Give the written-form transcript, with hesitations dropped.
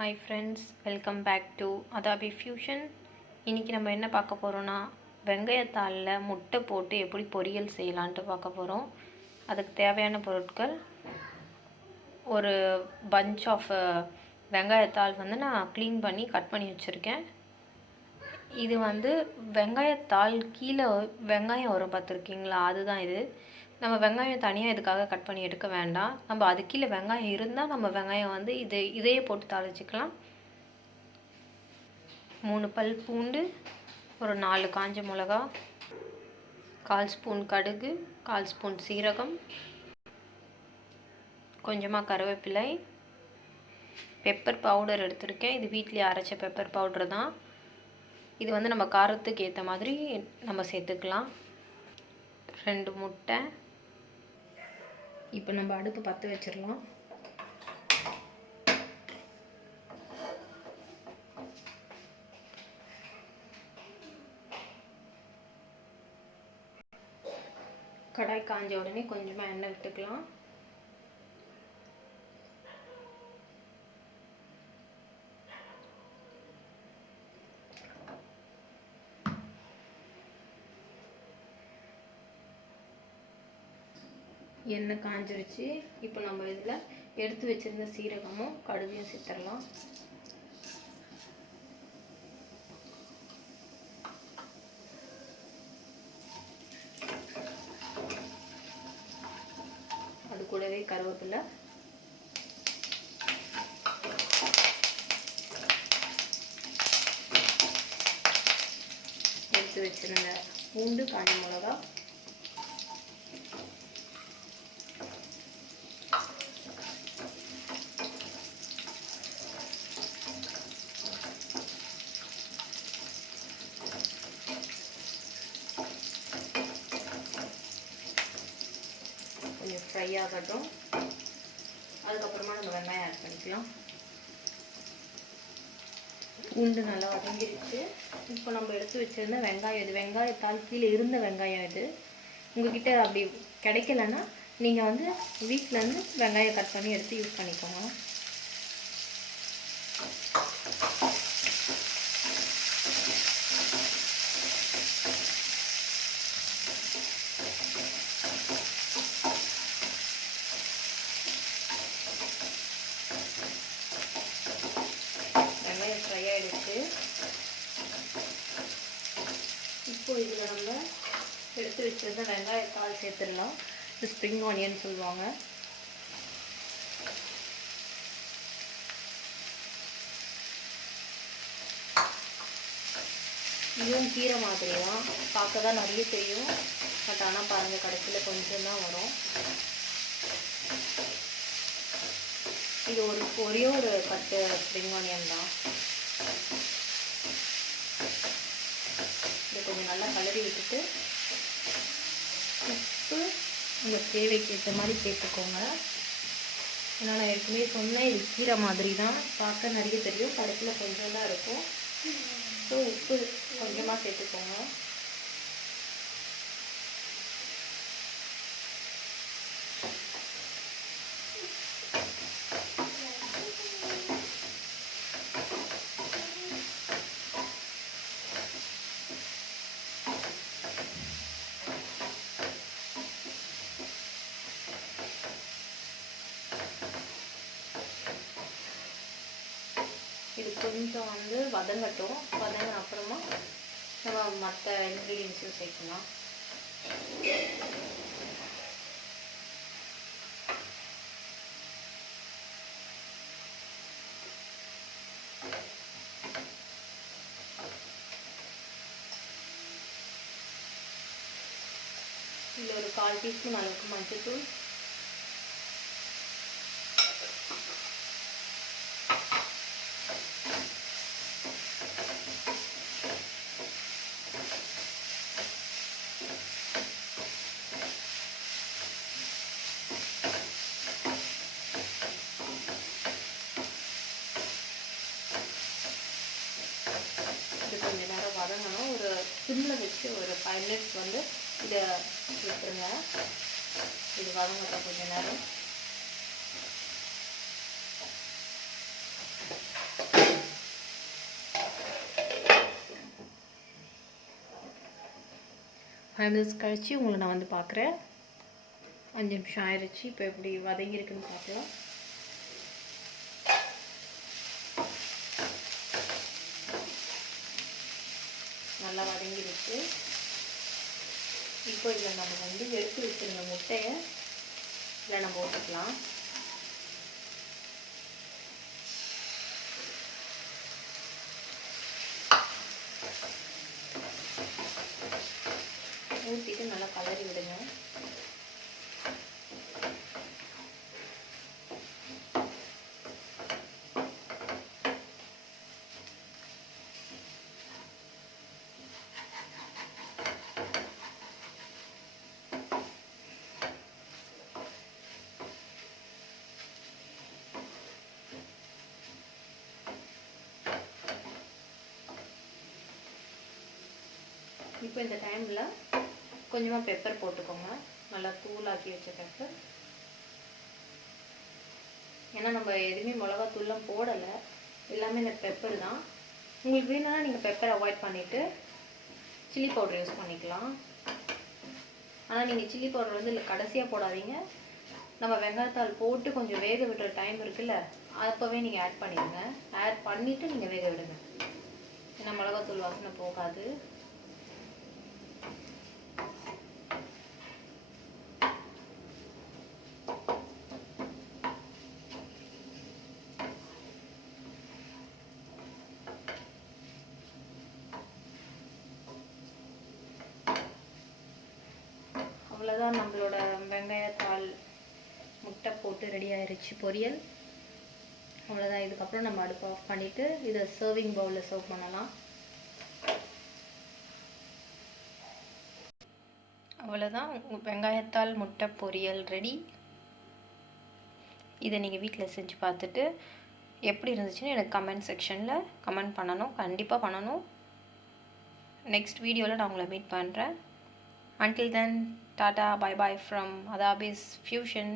Hi friends, welcome back to அதாபி fusion. இன்றைக்கி நம்ம என்ன பார்க்க போகிறோன்னா, வெங்காயத்தாளில் முட்டை போட்டு எப்படி பொரியல் செய்யலான்ட்டு பார்க்க போகிறோம். அதுக்கு தேவையான பொருட்கள், ஒரு பஞ்ச் ஆஃப் வெங்காயத்தாள் நான் க்ளீன் பண்ணி கட் பண்ணி வச்சுருக்கேன். இது வெங்காயத்தாள் கீழே வெங்காயம் வரும் பார்த்துருக்கீங்களா, அதுதான் இது. நம்ம வெங்காயம் தனியாக இதுக்காக கட் பண்ணி எடுக்க வேண்டாம். நம்ம அது கீழே வெங்காயம் இருந்தால் நம்ம வெங்காயம் இதையே போட்டு தாளிச்சிக்கலாம். 3 பல் பூண்டு, ஒரு 4 காஞ்ச மிளகா, 1/4 ஸ்பூன் கடுகு, 1/4 ஸ்பூன் சீரகம், கொஞ்சமாக கருவேப்பிலை, பெப்பர் பவுடர் எடுத்திருக்கேன். இது வீட்டிலே அரைச்ச பெப்பர் பவுடர் தான். இது நம்ம காரத்துக்கு ஏற்ற மாதிரி நம்ம சேர்த்துக்கலாம். 2 முட்டை. இப்போ நம்ம அடுப்பு பற்ற வச்சிடலாம். கடாய் காஞ்ச உடனே கொஞ்சமாக எண்ணெய் விட்டுக்கலாம். எண்ணெய் காஞ்சிருச்சு. இப்போ நம்ம இதில் எடுத்து வச்சிருந்த சீரகமும் கடுகையும் சேர்த்துடலாம். அது கூடவே கருவேப்பிலை, எடுத்து வச்சிருந்த பூண்டு, காஞ்ச மிளகா, கொஞ்சம் ஃப்ரை ஆகட்டும். அதுக்கப்புறமா நம்ம வெங்காயம் ஆட் பண்ணிக்கலாம். பூண்டு நல்லா வதங்கிருச்சு. இப்போ நம்ம எடுத்து வச்சிருந்த வெங்காயம், இது வெங்காயத்தால் கீழே இருந்த வெங்காயம். இது உங்ககிட்ட அப்படி கிடைக்கலன்னா நீங்கள் வீட்டிலேருந்து வெங்காயம் கட் பண்ணி எடுத்து யூஸ் பண்ணிக்கோங்க. ஃப்ரை ஆகிடுச்சு. இப்போ இதில் நம்ம எடுத்து வச்சிருந்த வெங்காயத்தாள் சேர்த்துடலாம். இது ஸ்ப்ரிங் ஆனியன் சொல்லுவாங்க. இதுவும் கீரை மாதிரி தான், பார்க்க தான் நிறைய தெரியும். பட் ஆனால் பாருங்கள், கடைசியில் கொஞ்சம் தான் வரும். இது ஒரே ஒரு கட்டு ஸ்ப்ரிங் ஆனியன் தான். இதை கொஞ்சம் நல்லா கலரி விட்டுட்டு உப்பு உங்கள் தேவைக்கு ஏற்ற மாதிரி சேர்த்துக்கோங்க. ஏன்னா நான் ஏற்கனவே சொன்னேன், இது கீரை மாதிரி தான், பார்க்க நிறைய தெரியும், கடைசியில் கொஞ்சம் தான் இருக்கும். ஸோ உப்பு கொஞ்சமாக சேர்த்துக்கோங்க. இது கொஞ்சம் வதங்கட்டும். வதங்கின அப்புறமா நம்ம மற்ற இன்க்ரீடியன்ஸும் சேர்க்கலாம். இதில் ஒரு 1/4 டீஸ்பூன் அளவுக்கு மஞ்சள்தூள், கொஞ்ச நேரம் வதங்கணும். ஒரு சிம்மில் வச்சு ஒரு 5 மினிட்ஸ் இதை விட்டுருங்க. இது வதங்கட்டும் கொஞ்ச நேரம். 5 minutes கழிச்சு உங்களை நான் வந்து பார்க்குறேன். 5 நிமிஷம் ஆயிடுச்சு. இப்போ எப்படி வதங்கியிருக்குன்னு பார்க்கலாம். நல்லா வதங்கிடுச்சு. இப்போ இதில் நம்ம வந்து எடுத்து வச்சுருந்த முட்டையை இதில் நம்ம ஊற்றிக்கலாம். ஊற்றிட்டு நல்லா கலரி விடுங்க. இப்போ இந்த டைமில் கொஞ்சமாக பெப்பர் போட்டுக்கோங்க. நல்லா தூளாக்கி வச்ச பெப்பர். ஏன்னா நம்ம எதுவுமே மிளகாத்தூள்லாம் போடலை, எல்லாமே இந்த பெப்பர் தான். உங்களுக்கு வேணும்னா நீங்கள் பெப்பர் அவாய்ட் பண்ணிவிட்டு சில்லி பவுடர் யூஸ் பண்ணிக்கலாம். ஆனால் நீங்கள் சில்லி பவுடர் வந்து இல்லை கடைசியாக போடாதீங்க. நம்ம வெங்காயத்தாள் போட்டு கொஞ்சம் வேக விடுற டைம் இருக்குல்ல, அப்போவே நீங்கள் ஆட் பண்ணிடுங்க. ஆட் பண்ணிவிட்டு நீங்கள் வேக விடுங்க. ஏன்னா மிளகாத்தூள் வாசனை போகாது. அவ்வளோதான், நம்மளோட வெங்காயத்தாள் முட்டை போட்டு ரெடி ஆயிடுச்சு பொரியல். அவ்வளோதான். இதுக்கப்புறம் நம்ம அடுப்பு ஆஃப் பண்ணிவிட்டு இதை சர்விங் பவுலில் சர்வ் பண்ணலாம். அவ்வளோதான், வெங்காயத்தாள் முட்டை பொரியல் ரெடி. இதை நீங்கள் வீட்டில் செஞ்சு பார்த்துட்டு எப்படி இருந்துச்சுன்னு எனக்கு கமெண்ட் செக்ஷனில் கமெண்ட் பண்ணணும். கண்டிப்பாக பண்ணணும். நெக்ஸ்ட் வீடியோவில் நான் உங்களை மீட் பண்ணுறேன். Until then, Tata, bye bye from Adabis Fusion.